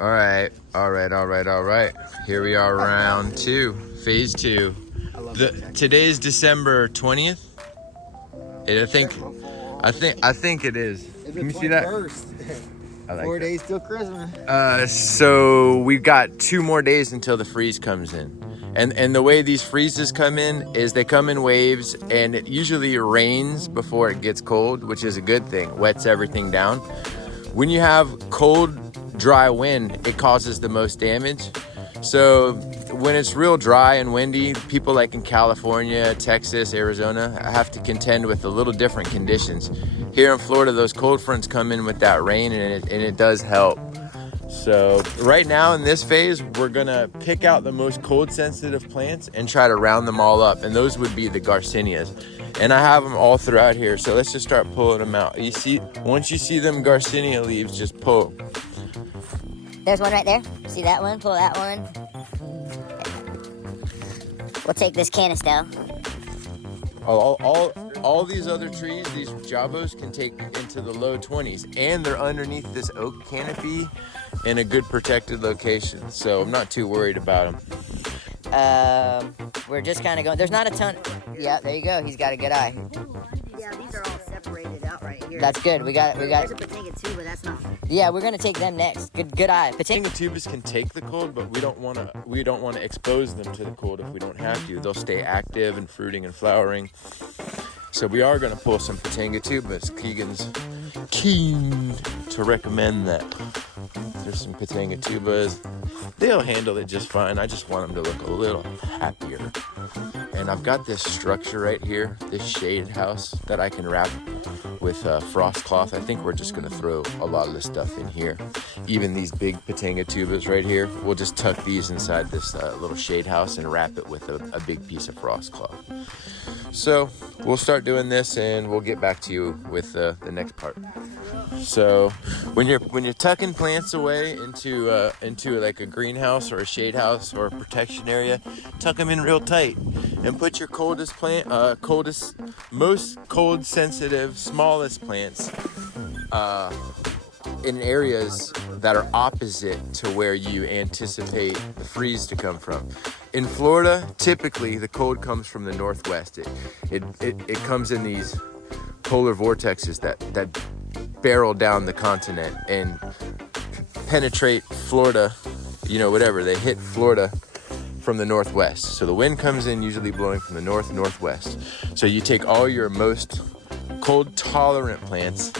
All right. Here we are, round two, phase two. Today's December 20th. I think it is. Can you see that? I like 4 that. days till Christmas. So we've got 2 more days until the freeze comes in. And the way these freezes come in is they come in waves, and it usually rains before it gets cold, which is a good thing. Wets everything down. When you have cold, dry wind, it causes the most damage. So when it's real dry and windy, people like in California, Texas, Arizona have to contend with a little different conditions. Here in Florida, those cold fronts come in with that rain, and it does help. So right now in this phase, we're gonna pick out the most cold sensitive plants and try to round them all up. And those would be the Garcinias. And I have them all throughout here. So let's just start pulling them out. You see, once you see them Garcinia leaves, just pull. There's one right there. See that one? Pull that one. We'll take this canistel. All these other trees, these jabos, can take into the low 20s, and they're underneath this oak canopy in a good protected location. So I'm not too worried about them. We're just kind of going. There's not a ton. Yeah, there you go. He's got a good eye. Yeah, these are all separated out right here. That's good. We got. There's a Potega too, but that's not. Yeah, we're gonna take them next. Good eye. Potega tubas can take the cold, but we don't want to expose them to the cold if we don't have to. They'll stay active and fruiting and flowering. So we are gonna pull some Potega tubas. Keegan's keen to recommend that. There's some Potega tubas. They'll handle it just fine. I just want them to look a little happier. And I've got this structure right here, this shade house that I can wrap with frost cloth. I think we're just gonna throw a lot of this stuff in here. Even these big Potega tubas right here, we'll just tuck these inside this little shade house and wrap it with a big piece of frost cloth. So we'll start doing this, and we'll get back to you with the next part. So when you're tucking plants away into like a greenhouse or a shade house or a protection area, tuck them in real tight and put your most cold sensitive, smallest plants in areas that are opposite to where you anticipate the freeze to come from. In Florida, typically the cold comes from the northwest. It comes in these polar vortexes that barrel down the continent and penetrate Florida, they hit Florida from the northwest. So the wind comes in usually blowing from the northwest. So you take all your most cold tolerant plants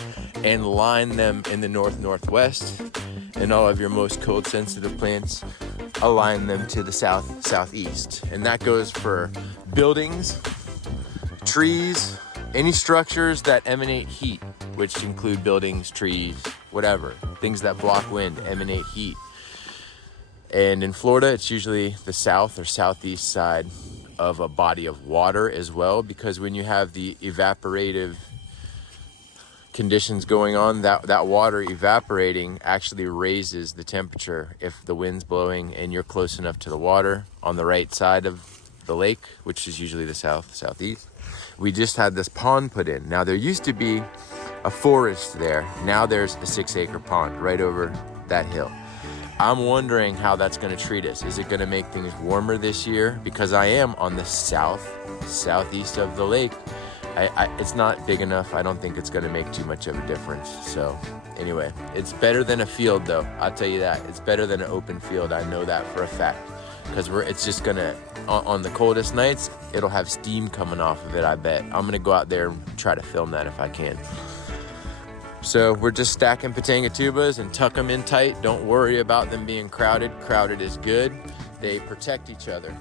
and line them in the northwest, and all of your most cold sensitive plants align them to the southeast. And that goes for buildings, trees, any structures that emanate heat, which include buildings, trees, whatever. Things that block wind emanate heat. And in Florida, it's usually the south or southeast side of a body of water as well, because when you have the evaporative conditions going on, that water evaporating actually raises the temperature if the wind's blowing and you're close enough to the water on the right side of the lake, which is usually the southeast. We just had this pond put in. Now there used to be a forest there. Now there's a 6-acre pond right over that hill. I'm wondering how that's going to treat us. Is it going to make things warmer this year? Because I am on the southeast of the lake. It's not big enough. I don't think it's going to make too much of a difference. So anyway, it's better than a field though. I'll tell you that. It's better than an open field. I know that for a fact. Because it's just going to, on the coldest nights, it'll have steam coming off of it, I bet. I'm going to go out there and try to film that if I can. So we're just stacking Potega tubas and tuck them in tight. Don't worry about them being crowded. Crowded is good. They protect each other.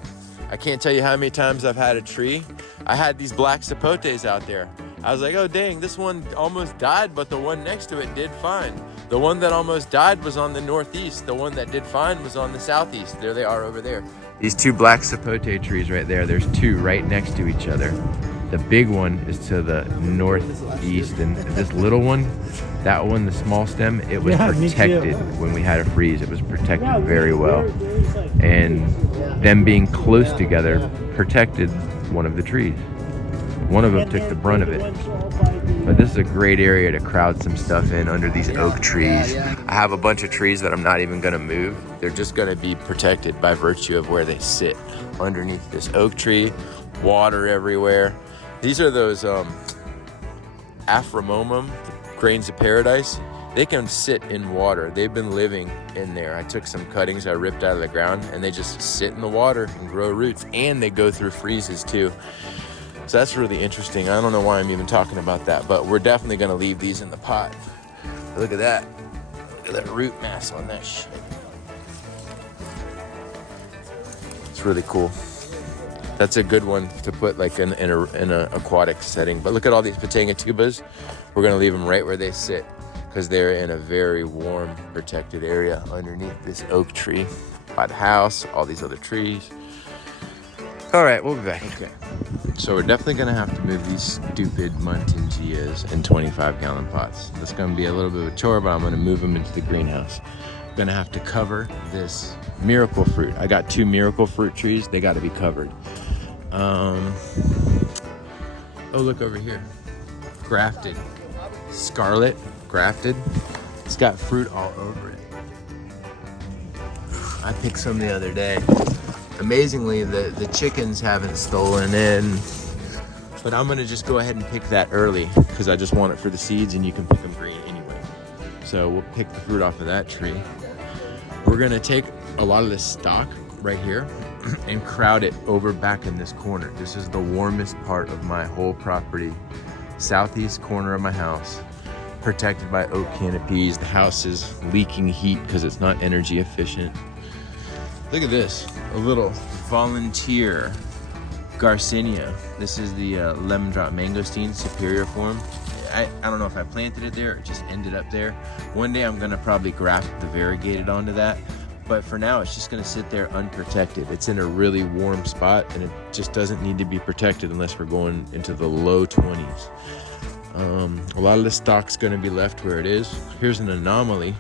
I can't tell you how many times I've had a tree. I had these black sapotes out there. I was like, oh dang, this one almost died, but the one next to it did fine. The one that almost died was on the northeast. The one that did fine was on the southeast. There they are over there. These 2 black sapote trees right there, there's 2 right next to each other. The big one is to the northeast, and this little one, that one, the small stem, it was protected when we had a freeze. It was protected very well. And them being close together protected one of the trees. One of them took the brunt of it. But this is a great area to crowd some stuff in under these oak trees. yeah. I have a bunch of trees that I'm not even gonna move. They're just gonna be protected by virtue of where they sit underneath this oak tree. Water everywhere. These are those Aphramomum, grains of paradise. They can sit in water. They've been living in there. I took some cuttings I ripped out of the ground and they just sit in the water and grow roots, and they go through freezes too. So that's really interesting. I don't know why I'm even talking about that, but we're definitely gonna leave these in the pot. Look at that. Look at that root mass on that shit. It's really cool. That's a good one to put like in a aquatic setting. But look at all these Pitanga tubas. We're gonna leave them right where they sit because they're in a very warm, protected area underneath this oak tree by the house, all these other trees. All right, we'll be back. Okay. So we're definitely gonna have to move these stupid Montangias in 25-gallon pots. That's gonna be a little bit of a chore, but I'm gonna move them into the greenhouse. I'm gonna have to cover this miracle fruit. I got 2 miracle fruit trees. They gotta be covered. Oh, look over here. Grafted. Scarlet, grafted. It's got fruit all over it. I picked some the other day. Amazingly, the chickens haven't stolen in, but I'm gonna just go ahead and pick that early because I just want it for the seeds, and you can pick them green anyway. So we'll pick the fruit off of that tree. We're gonna take a lot of this stock right here and crowd it over back in this corner. This is the warmest part of my whole property. Southeast corner of my house, protected by oak canopies. The house is leaking heat because it's not energy efficient. Look at this, a little volunteer Garcinia. This is the lemon drop mangosteen superior form. I don't know if I planted it there or it just ended up there. One day I'm gonna probably graft the variegated onto that, but for now it's just gonna sit there unprotected. It's in a really warm spot and it just doesn't need to be protected unless we're going into the low 20s. A lot of the stock's gonna be left where it is. Here's an anomaly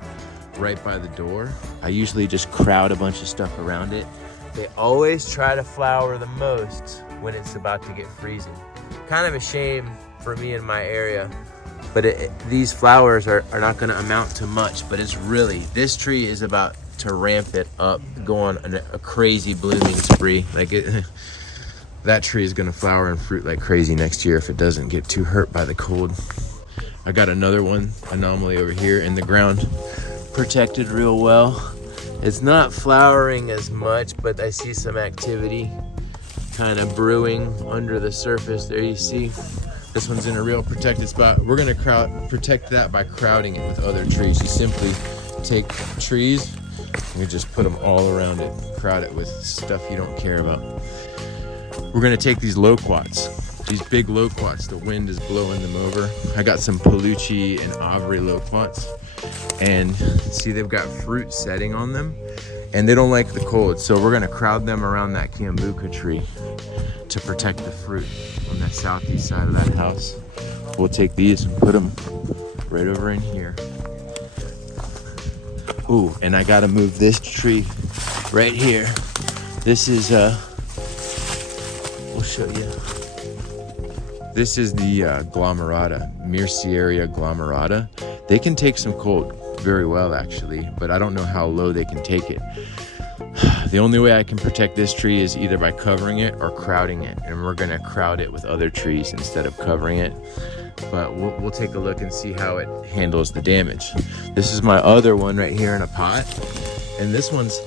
right by the door. I usually just crowd a bunch of stuff around it. They always try to flower the most when it's about to get freezing. Kind of a shame for me in my area, but these flowers are not gonna amount to much, but it's really, this tree is about to ramp it up, go on a crazy blooming spree. Like that tree is gonna flower and fruit like crazy next year if it doesn't get too hurt by the cold. I got another one, anomaly over here in the ground, protected real well. It's not flowering as much, but I see some activity kind of brewing under the surface there. You see, this one's in a real protected spot. We're gonna protect that by crowding it with other trees. You simply take trees, you just put them all around it, crowd it with stuff you don't care about. We're gonna take these loquats, these big loquats, the wind is blowing them over. I got some Palucci and Avre loquats, and see they've got fruit setting on them and they don't like the cold, so we're gonna crowd them around that Cambuca tree to protect the fruit on the southeast side of that house. We'll take these and put them right over in here. Ooh, and I gotta move this tree right here. This is we'll show you. This is the glomerata, Myrcearia glomerata. They can take some cold very well actually, but I don't know how low they can take it. The only way I can protect this tree is either by covering it or crowding it, and we're gonna crowd it with other trees instead of covering it. But we'll take a look and see how it handles the damage. This is my other one right here in a pot, and this one's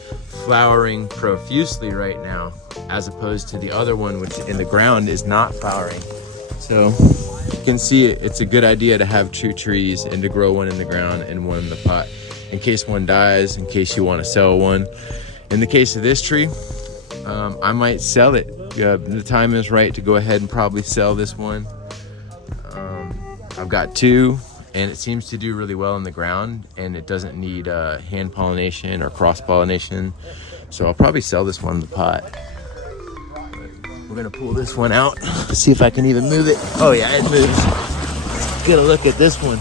flowering profusely right now, as opposed to the other one, which in the ground is not flowering. So you can see it's a good idea to have 2 trees and to grow one in the ground and one in the pot in case one dies, in case you want to sell one. In the case of this tree, I might sell it. The time is right to go ahead and probably sell this one. I've got 2 and it seems to do really well in the ground, and it doesn't need hand pollination or cross pollination. So I'll probably sell this one in the pot. We're gonna pull this one out, see if I can even move it. Oh yeah, it moves. Let's get a look at this one.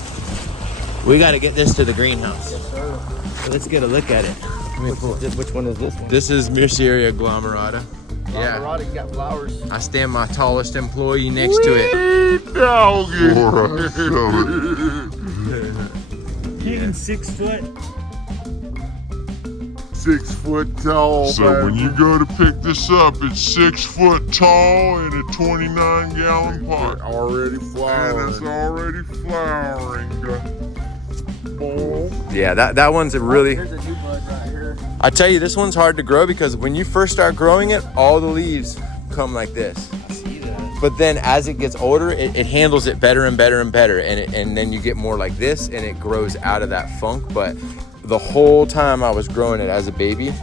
We gotta get this to the greenhouse. So let's get a look at it. Which one is this one? This is Myrcearia glomerata. Yeah. Glomerata, you got flowers. I stand my tallest employee next to it. Yeah, I'll get it. Taking 6 foot. 6 foot tall. So when you go to pick this up, it's 6 foot tall in a 29-gallon pot. Already flowering. And it's already flowering. Yeah, that one's a really. Here's a new bud right here. I tell you, this one's hard to grow because when you first start growing it, all the leaves come like this. I see that. But then as it gets older, it handles it better and better and better. And then you get more like this and it grows out of that funk. But the whole time I was growing it as a baby,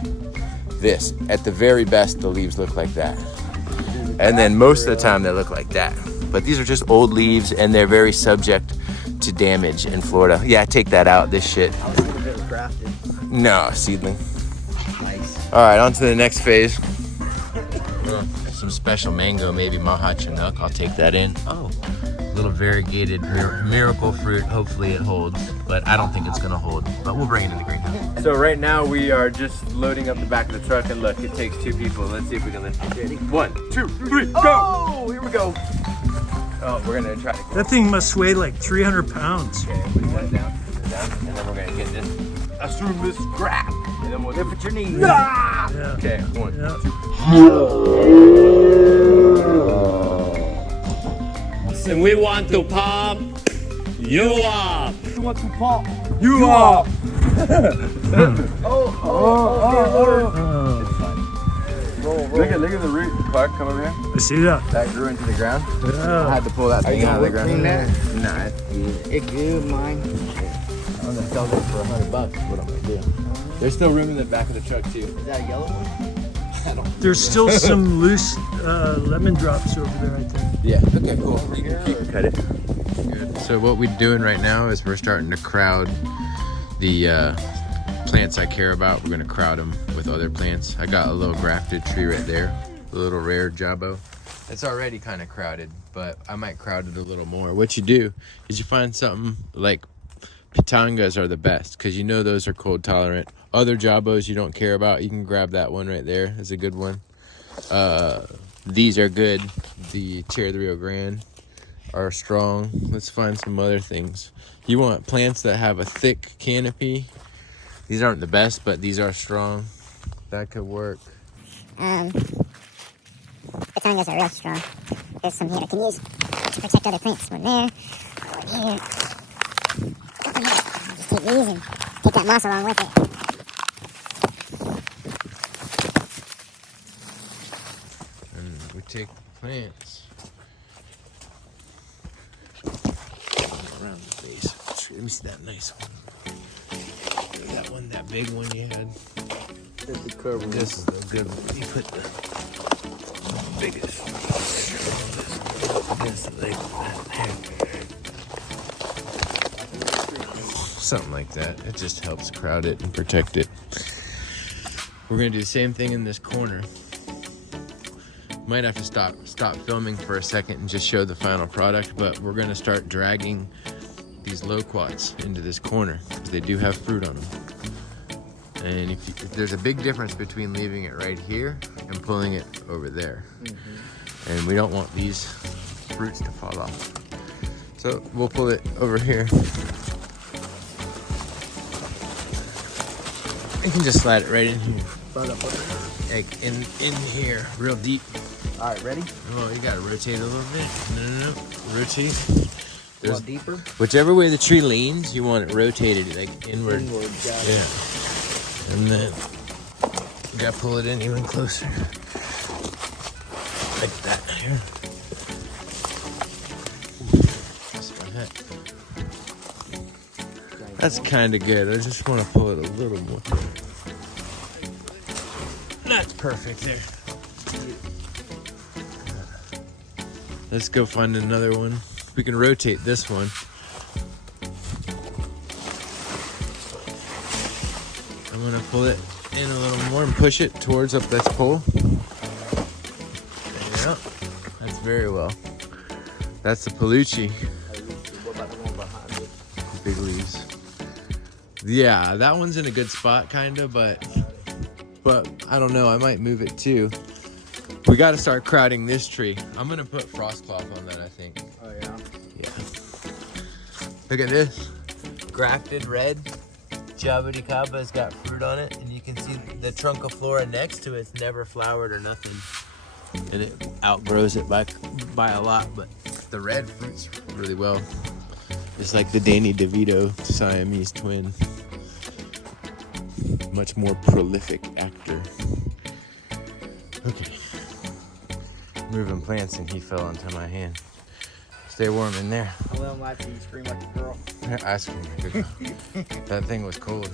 this, at the very best, the leaves look like that. And then most of the time they look like that. But these are just old leaves and they're very subject to damage in Florida. Yeah, take that out, this shit. I was thinking it was grafted. No, seedling. Nice. All right, on to the next phase. Some special mango, maybe Maha Chinook. I'll take that in. Oh, little variegated miracle fruit. Hopefully it holds, but I don't think it's gonna hold. But we'll bring it in the greenhouse. So right now we are just loading up the back of the truck, and look, it takes 2 people. Let's see if we can lift it. 1, 2, 3, go! Oh, here we go. Oh, we're gonna try to go. That thing must weigh like 300 pounds. Okay, put that down, and then we're gonna get this. Assume this grab, and then we'll lift at your knees. Yeah. Okay, 1, Yeah. 2. And we want to pump you up. You want to pop? You up. Oh. Look at the root, Clark. Come over here. I see that. That grew into the ground. I Yeah. had to pull that thing out of the ground. that? Nah, It good, mine. I'm gonna sell this for $100. What I'm gonna do? There's still room in the back of the truck too. Is that a yellow one? There's still some loose lemon drops over there, I think. Yeah. Okay. Cool. You can cut it. Good. So what we're doing right now is we're starting to crowd the plants I care about. We're gonna crowd them with other plants. I got a little grafted tree right there, a little rare jabo. It's already kind of crowded, but I might crowd it a little more. What you do is you find something like pitangas are the best because you know those are cold tolerant. Other jabos you don't care about, you can grab that one right there. It's a good one. These are good. The Cherry of the Rio Grande are strong. Let's find some other things. You want plants that have a thick canopy. These aren't the best, but these are strong. That could work. Pitangas are real strong. There's some here I can use to protect other plants. One there, one here. Couple here. Just take these and take that moss along with it. And we take the plants around the base. Let me see that nice one. That one, that big one you had. This is a good one. You put the biggest one against the leg like that. Something like that. It just helps crowd it and protect it. We're gonna do the same thing in this corner. Might have to stop filming for a second and just show the final product, but we're gonna start dragging these loquats into this corner because they do have fruit on them. And if there's a big difference between leaving it right here and pulling it over there. And we don't want these fruits to fall off. So we'll pull it over here. You can just slide it right in here. Like in here, real deep. All right, ready? Oh, you gotta rotate a little bit. No. Rotate. A little deeper. Whichever way the tree leans, you want it rotated like inward. Inward, got it. Yeah. And then you gotta pull it in even closer. Like that here. That's kind of good. I just want to pull it a little more. That's perfect there. Let's go find another one. We can rotate this one. I'm gonna pull it in a little more and push it towards up this pole. Yeah, that's very well. That's the Palucci. What about the one behind it? Big leaves. Yeah, that one's in a good spot, kinda, but I don't know. I might move it too. We got to start crowding this tree. I'm gonna put frost cloth on that, I think. Oh yeah. Look at this. Grafted red jabuticaba has got fruit on it, and you can see the Trunciflora next to it's never flowered or nothing. And it outgrows it by a lot, but the red fruits really well. It's like the Danny DeVito Siamese twin. Much more prolific actor. Okay. Moving plants and he fell onto my hand. Stay warm in there. I let him laugh and you scream like a girl. I screamed like a girl. That thing was cold.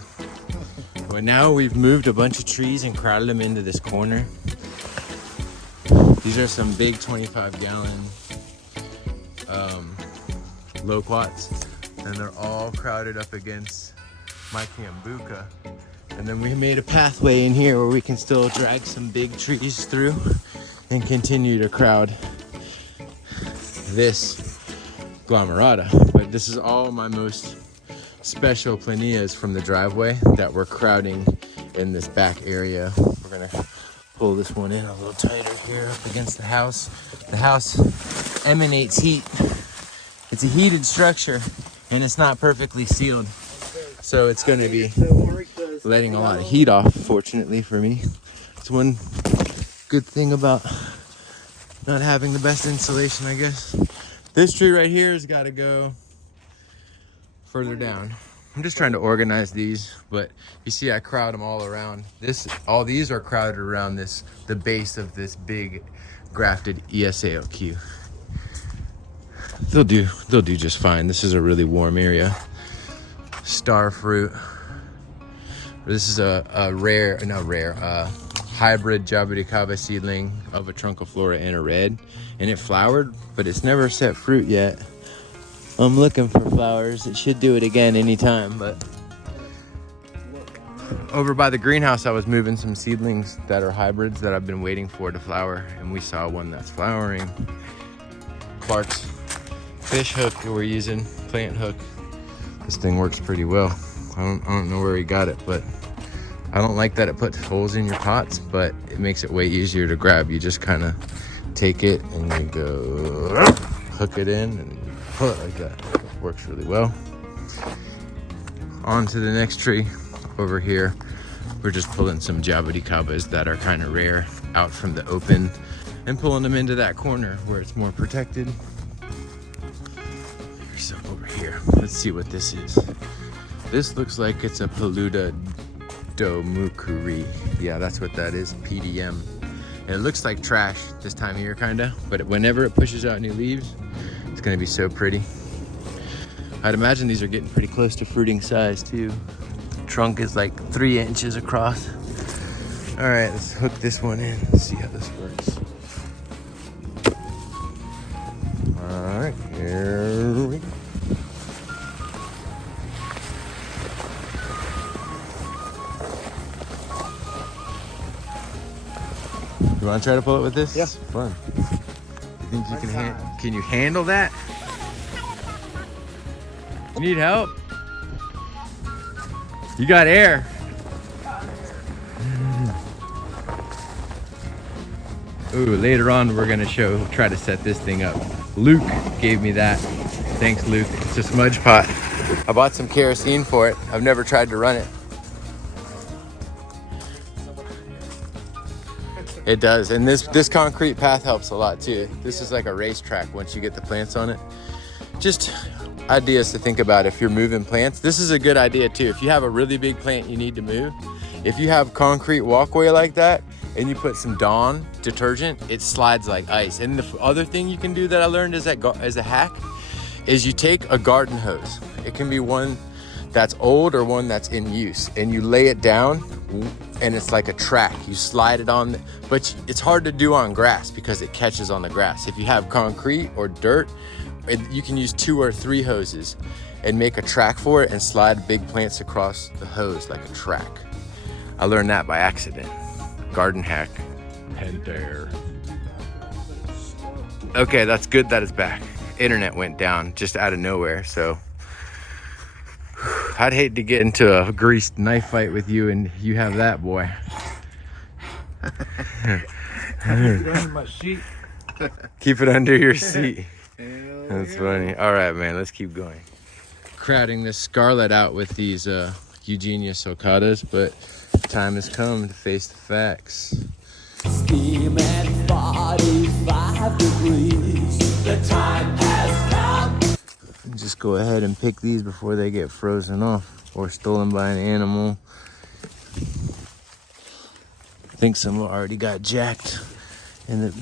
But now we've moved a bunch of trees and crowded them into this corner. These are some big 25-gallon loquats, and they're all crowded up against my Cambuca. And then we made a pathway in here where we can still drag some big trees through and continue to crowd this glomerata. But this is all my most special planias from the driveway that we're crowding in this back area. We're gonna pull this one in a little tighter here up against the house. The house emanates heat. It's a heated structure and it's not perfectly sealed. So it's gonna be letting a lot of heat off, fortunately for me. It's one good thing about not having the best insulation, I guess. This tree right here has got to go further down. I'm just trying to organize these, but you see I crowd them all around. All these are crowded around the base of this big grafted ESAOQ. They'll do just fine. This is a really warm area. Star fruit. This is a hybrid jabuticaba seedling of a Trunciflora and a red, and it flowered, but it's never set fruit yet. I'm looking for flowers. It should do it again anytime, but over by the greenhouse I was moving some seedlings that are hybrids that I've been waiting for to flower, and we saw one that's flowering. Clark's fish hook that we're using, plant hook. This thing works pretty well. I don't know where he got it, but I don't like that it puts holes in your pots, but it makes it way easier to grab. You just kind of take it and you go hook it in and pull it like that. It works really well. On to the next tree over here. We're just pulling some jabuticabas that are kind of rare out from the open and pulling them into that corner where it's more protected. There's some over here. Let's see what this is. This looks like it's a Peluda Domukuri. Yeah, that's what that is, PDM. And it looks like trash this time of year, kinda, but whenever it pushes out new leaves, it's gonna be so pretty. I'd imagine these are getting pretty close to fruiting size too. The trunk is like 3 inches across. All right, let's hook this one in. Let's see how this works. All right, here we go. You want to try to pull it with this? Yeah. It's fun. You think you can you handle that? You need help? You got air. Ooh, later on we're gonna try to set this thing up. Luke gave me that. Thanks, Luke. It's a smudge pot. I bought some kerosene for it. I've never tried to run it. It does, and this concrete path helps a lot too. This is like a racetrack once you get the plants on it. Just ideas to think about if you're moving plants. This is a good idea too. If you have a really big plant you need to move, if you have concrete walkway like that and you put some Dawn detergent, it slides like ice. And the other thing you can do that I learned as a hack is you take a garden hose. It can be one that's old or one that's in use, and you lay it down and it's like a track. You slide it on, but it's hard to do on grass because it catches on the grass. If you have concrete or dirt, you can use 2 or 3 hoses and make a track for it and slide big plants across the hose like a track. I learned that by accident. Garden hack. Head there. Okay, that's good that it's back. Internet went down just out of nowhere, so I'd hate to get into a greased knife fight with you and you have that, boy. Under my sheet. Keep it under your seat. That's funny. All right, man, let's keep going. crowding this Scarlet out with these Eugenia sulcatas, but time has come to face the facts. Steam at 45 degrees. The time has come. Just go ahead and pick these before they get frozen off or stolen by an animal. I think some already got jacked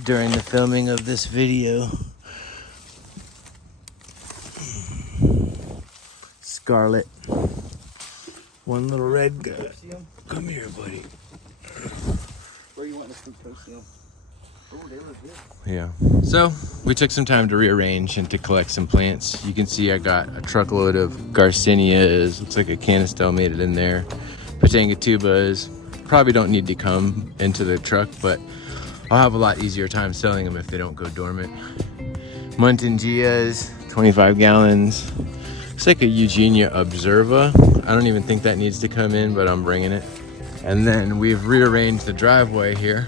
during the filming of this video. Scarlet. One little red guy. Come here, buddy. Where you want to go see them? Oh, they look good. Yeah. So we took some time to rearrange and to collect some plants. You can see I got a truckload of Garcinias. Looks like a canistel made it in there. Patangatubas. Probably don't need to come into the truck, but I'll have a lot easier time selling them if they don't go dormant. Montangias, 25 gallons. Looks like a Eugenia observa. I don't even think that needs to come in, but I'm bringing it. And then we've rearranged the driveway here.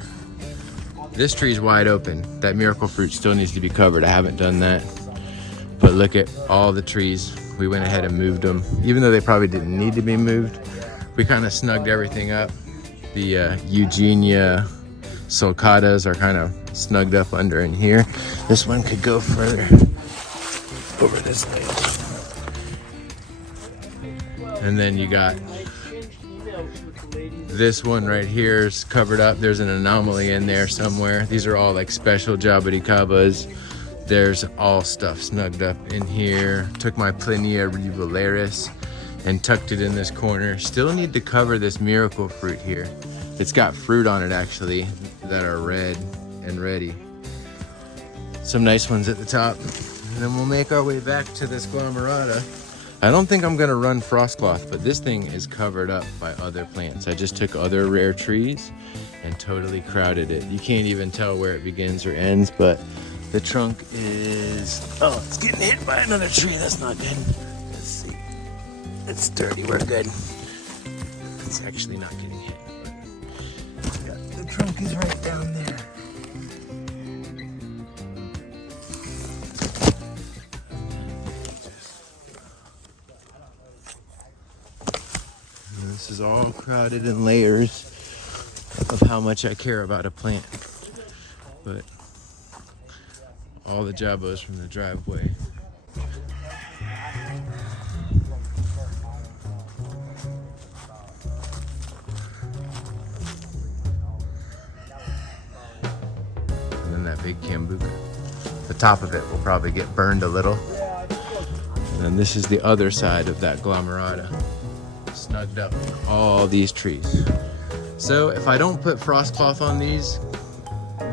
This tree's wide open. That miracle fruit still needs to be covered. I haven't done that. But look at all the trees. We went ahead and moved them. Even though they probably didn't need to be moved, we kind of snugged everything up. The Eugenia sulcatas are kind of snugged up under in here. This one could go further over this ledge. And then you got this one right here is covered up. There's an anomaly in there somewhere. These are all like special jabuticabas. There's all stuff snugged up in here. Took my Plinia rivularis and tucked it in this corner. Still need to cover this miracle fruit here. It's got fruit on it actually that are red and ready. Some nice ones at the top. And then we'll make our way back to this Glomerata. I don't think I'm gonna run frost cloth, but this thing is covered up by other plants. I just took other rare trees and totally crowded it. You can't even tell where it begins or ends, but the trunk is, oh, it's getting hit by another tree. That's not good. Let's see. It's sturdy, we're good. It's actually not getting hit. But yeah, the trunk is right down there. This is all crowded in layers of how much I care about a plant. But all the jabos from the driveway. And then that big Cambuca. The top of it will probably get burned a little. And then this is the other side of that Glomerata. Snugged up all these trees. So if I don't put frost cloth on these,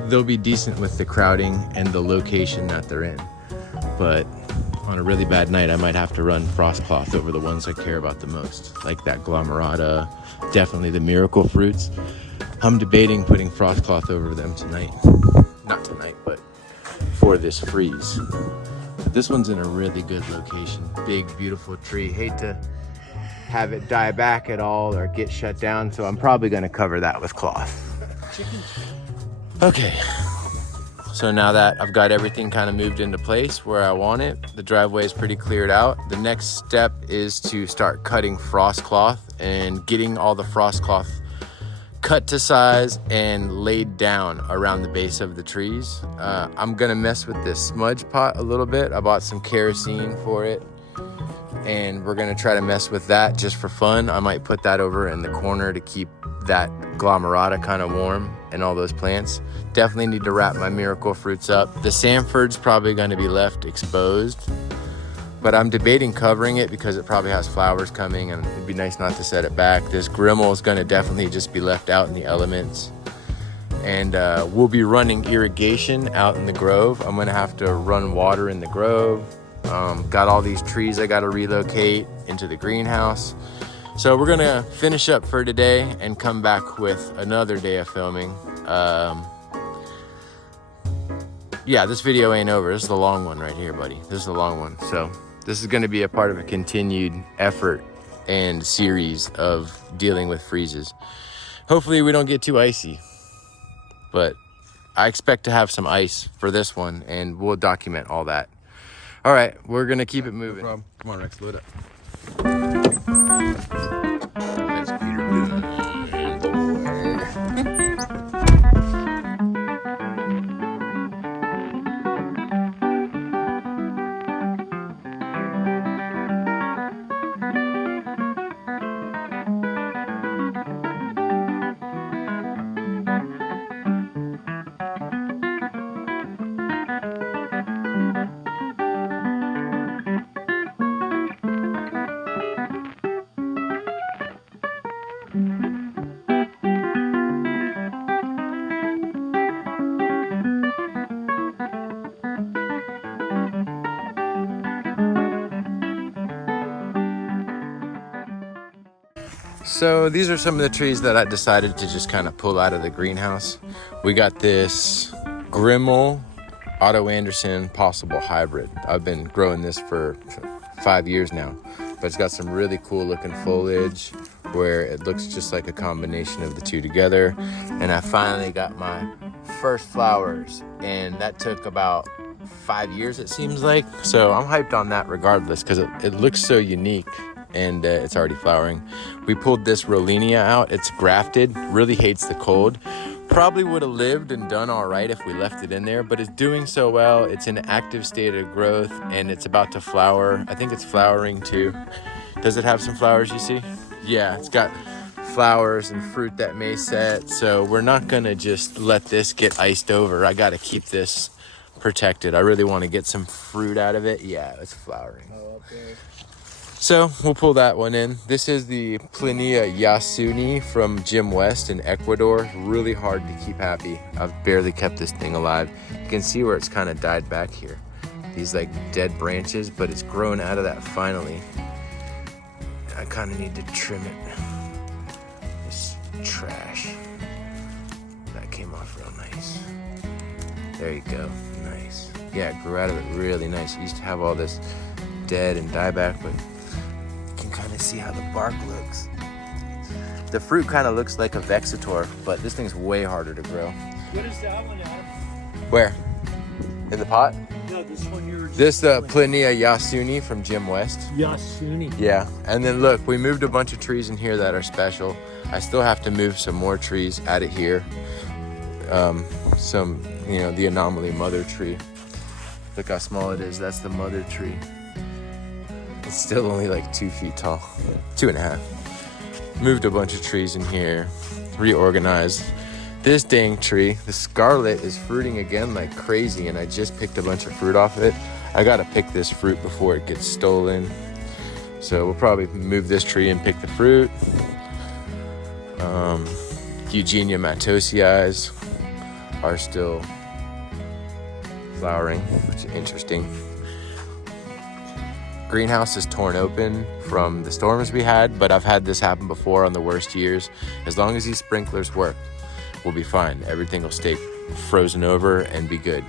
they'll be decent with the crowding and the location that they're in. But on a really bad night, I might have to run frost cloth over the ones I care about the most, like that Glomerata, definitely the miracle fruits. I'm debating putting frost cloth over them tonight. Not tonight, but for this freeze. But this one's in a really good location. Big, beautiful tree. Hate to have it die back at all or get shut down, so I'm probably gonna cover that with cloth. Okay, so now that I've got everything kind of moved into place where I want it, the driveway is pretty cleared out. The next step is to start cutting frost cloth and getting all the frost cloth cut to size and laid down around the base of the trees. I'm gonna mess with this smudge pot a little bit. I bought some kerosene for it, and we're gonna try to mess with that just for fun. I might put that over in the corner to keep that Glomerata kind of warm and all those plants. Definitely need to wrap my miracle fruits up. The Sanford's probably gonna be left exposed, but I'm debating covering it because it probably has flowers coming and it'd be nice not to set it back. This Grimmel is gonna definitely just be left out in the elements. And we'll be running irrigation out in the grove. I'm gonna have to run water in the grove. Got all these trees I gotta relocate into the greenhouse. So we're gonna finish up for today and come back with another day of filming. Yeah, this video ain't over. This is the long one right here, buddy. This is the long one. So this is gonna be a part of a continued effort and series of dealing with freezes. Hopefully we don't get too icy, but I expect to have some ice for this one and we'll document all that. All right, we're gonna keep it moving. No problem. Come on, Rex, load up. That's Peter Pan, boy. So these are some of the trees that I decided to just kind of pull out of the greenhouse. We got this Grimmel Otto Anderson possible hybrid. I've been growing this for 5 years now, but it's got some really cool looking foliage where it looks just like a combination of the two together. And I finally got my first flowers, and that took about 5 years, it seems like. So I'm hyped on that regardless, because it looks so unique. And it's already flowering. We pulled this Rollinia out. It's grafted, really hates the cold. Probably would have lived and done all right if we left it in there, but it's doing so well. It's in an active state of growth, and it's about to flower. I think it's flowering too. Does it have some flowers, you see? Yeah, it's got flowers and fruit that may set. So we're not gonna just let this get iced over. I gotta keep this protected. I really want to get some fruit out of it. Yeah, it's flowering. Oh, okay. So we'll pull that one in. This is the Plinia Yasuni from Jim West in Ecuador. Really hard to keep happy. I've barely kept this thing alive. You can see where it's kind of died back here. These like dead branches, but it's grown out of that finally. I kind of need to trim it. This trash. That came off real nice. There you go, nice. Yeah, it grew out of it really nice. It used to have all this dead and die back, but kind of see how the bark looks. The fruit kind of looks like a Vexitor, but this thing's way harder to grow. What is that one, Adam? Where? In the pot? No, this one you were just This doing. Plinia Yasuni from Jim West. Yasuni. Yeah, and then look, we moved a bunch of trees in here that are special. I still have to move some more trees out of here. Some, the anomaly mother tree. Look how small it is. That's the mother tree. It's still only like 2 feet tall, 2.5. Moved a bunch of trees in here, reorganized. This dang tree, the scarlet, is fruiting again like crazy, and I just picked a bunch of fruit off it. I gotta pick this fruit before it gets stolen. So we'll probably move this tree and pick the fruit. Eugenia matosii are still flowering, which is interesting. Greenhouse is torn open from the storms we had, but I've had this happen before on the worst years. As long as these sprinklers work, we'll be fine. Everything will stay frozen over and be good.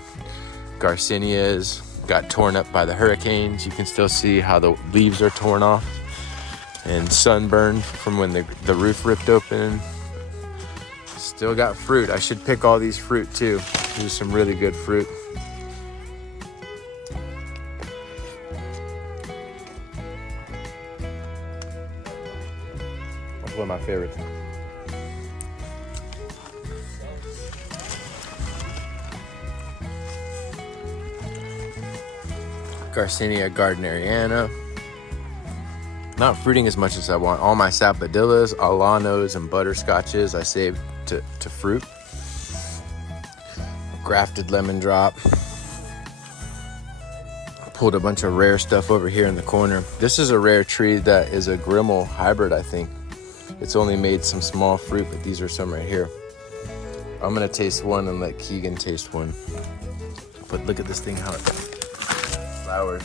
Garcinias got torn up by the hurricanes. You can still see how the leaves are torn off and sunburned from when the roof ripped open. Still got fruit. I should pick all these fruit too. There's some really good fruit. One of my favorites. Garcinia gardneriana. Not fruiting as much as I want. All my sapodillas, alanos, and butterscotches I saved to fruit. Grafted lemon drop. Pulled a bunch of rare stuff over here in the corner. This is a rare tree that is a Grimmel hybrid, I think. It's only made some small fruit, but these are some right here. I'm gonna taste one and let Keegan taste one. But look at this thing, how it flowers.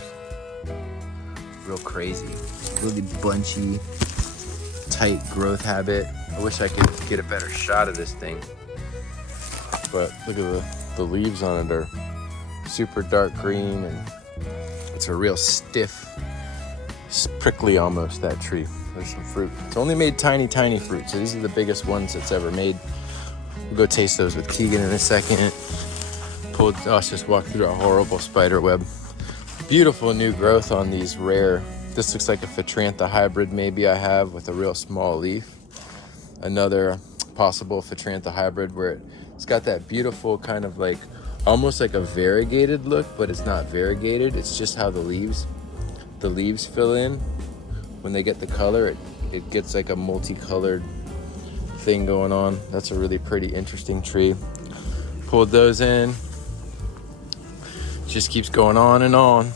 Real crazy. Really bunchy, tight growth habit. I wish I could get a better shot of this thing. But look at the leaves on it are super dark green, and it's a real stiff, prickly almost, that tree. There's some fruit. It's only made tiny, tiny fruit, so these are the biggest ones it's ever made. We'll go taste those with Keegan in a second. Let's just walk through a horrible spider web. Beautiful new growth on these rare This looks like a Phatrantha hybrid maybe I have with a real small leaf. Another possible Phatrantha hybrid where it's got that beautiful kind of like, almost like a variegated look, but it's not variegated. It's just how the leaves fill in. When they get the color, it gets like a multicolored thing going on. That's a really pretty, interesting tree. Pulled those in. Just keeps going on and on.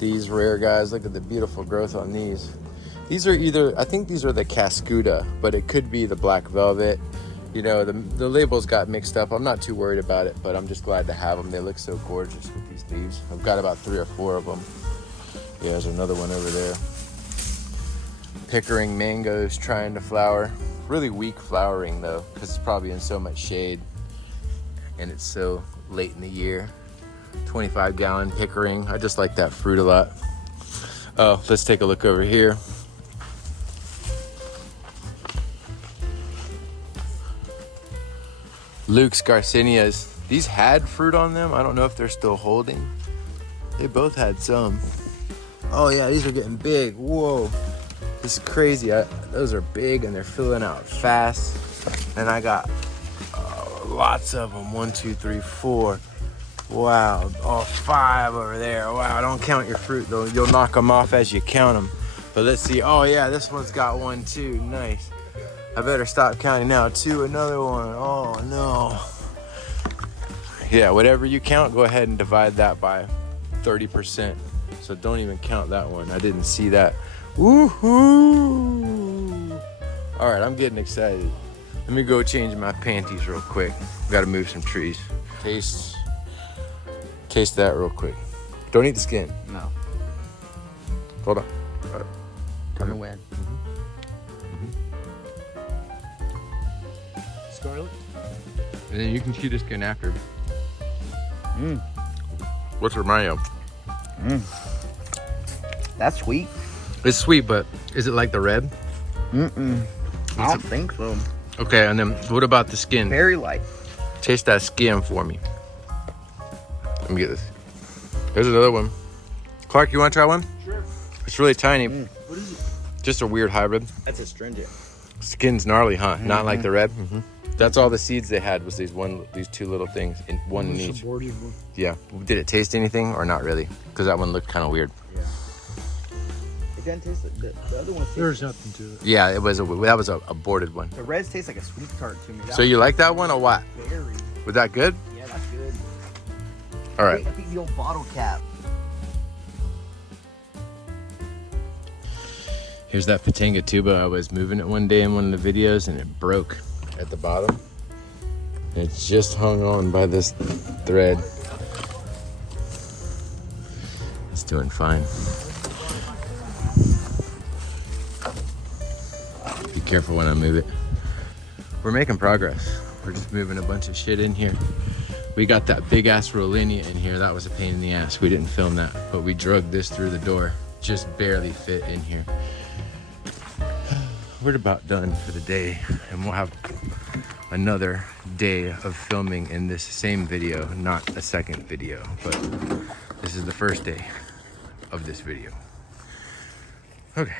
These rare guys, look at the beautiful growth on these. These are either, I think these are the Cascuda, but it could be the Black Velvet. You know, the labels got mixed up. I'm not too worried about it, but I'm just glad to have them. They look so gorgeous with these leaves. I've got about 3 or 4 of them. Yeah, there's another one over there. Pickering mangoes trying to flower. Really weak flowering though, because it's probably in so much shade and it's so late in the year. 25-gallon Pickering. I just like that fruit a lot. Oh, let's take a look over here. Luke's Garcinias. These had fruit on them. I don't know if they're still holding. They both had some. Oh yeah, these are getting big. Whoa, this is crazy. Those are big and they're filling out fast. And I got lots of them. 1, 2, 3, 4. Wow, oh, 5 over there. Wow, don't count your fruit though. You'll knock them off as you count them. But let's see. Oh yeah, this one's got 1 too. Nice. I better stop counting now. 2, another one. Oh no. Yeah, whatever you count, go ahead and divide that by 30%. So don't even count that one. I didn't see that. Woohoo! All right, I'm getting excited. Let me go change my panties real quick. Got to move some trees. Taste that real quick. Don't eat the skin. No. Hold on. Turn away. Scarlet? And then you can chew the skin after. Mmm. What's it remind you of? Mmm. That's sweet. It's sweet, but is it like the red? Mm-mm. I don't think so. Okay, and then what about the skin? Very light. Taste that skin for me. Let me get this. There's another one. Clark, you want to try one? Sure. It's really tiny. What is it? Just a weird hybrid. That's astringent. Skin's gnarly, huh? Not like the red. That's all the seeds they had was these 2 little things, one in each. Aborted one. Yeah. Did it taste anything or not really? Because that one looked kind of weird. Yeah. It doesn't taste like the other one. There's nothing to it. Yeah, that was a aborted one. The reds taste like a sweet tart to me. So you like that one or what? Very. Was that good? Yeah, that's good. All right. I think the old bottle cap. Here's that Pitanga tuba. I was moving it one day in one of the videos and it broke at the bottom. It's just hung on by this thread. It's doing fine. Be careful when I move it. We're making progress. We're just moving a bunch of shit in here. We got that big ass Rollinia in here. That was a pain in the ass. We didn't film that, but we drug this through the door. Just barely fit in here. We're about done for the day, and we'll have another day of filming in this same video, not a second video, but this is the first day of this video. Okay.